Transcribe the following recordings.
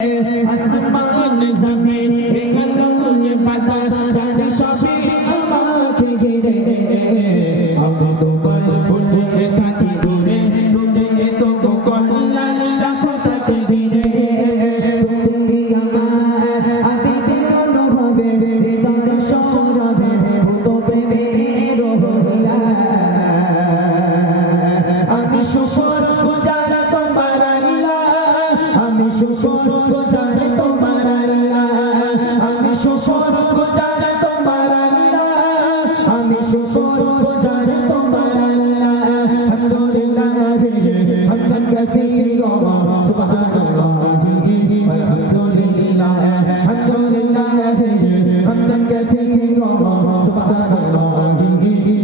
আসমান জমিন আলো বাতাস জানি সবই আমাকে ঘিরে আমি তোমার ভুলে থাকি দূরে দূরে তো কল্যাণ রাখো তাকে ধীরে তুমি আমার আবেগের অনুভবে হৃদয় সৌরভে ভূত প্রেমের হইয়া আমি শুকর গুজার তোমার আল্লাহ আমি শুকর গুজার তোমার আল্লাহ আমি শুকর গুজার তোমার আল্লাহ আমি শুকর গুজার তোমার আল্লাহ আলহামদুলিল্লাহ হামদান কাসীরা সুবহানাল্লাহ আলহামদুলিল্লাহ আলহামদুলিল্লাহ হামদান কাসীরা সুবহানাল্লাহ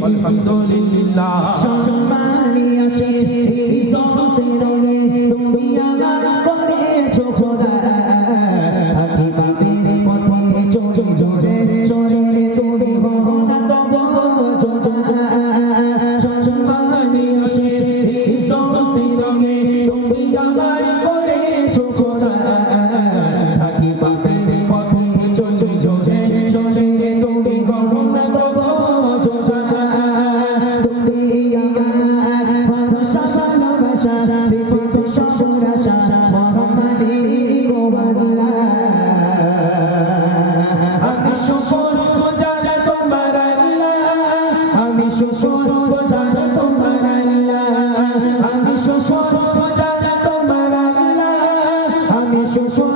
আলহামদুলিল্লাহ সম্মানী আসে ইজ্জতের রঙে তুমি আমার করেছো খোদা থাকি বাপের পথে চলে চলে চলে তুমি হও না তবু যোজা সম্মানী আসে ইজ্জতের রঙে তুমি আমার করেছো খোদা থাকি বাপের পথে চলে চলে চলে তুমি হও না তবু যোজা তুমি আমার ভরসা ভালোবাসা বিপদ সবুর আশা মোহাম্মদী গো আল্লাহ আমি শুকর গুজার তোমার আল্লাহ আমি শুকর গুজার তোমার আল্লাহ আমি শুকর গুজার তোমার আল্লাহ আমি শুকর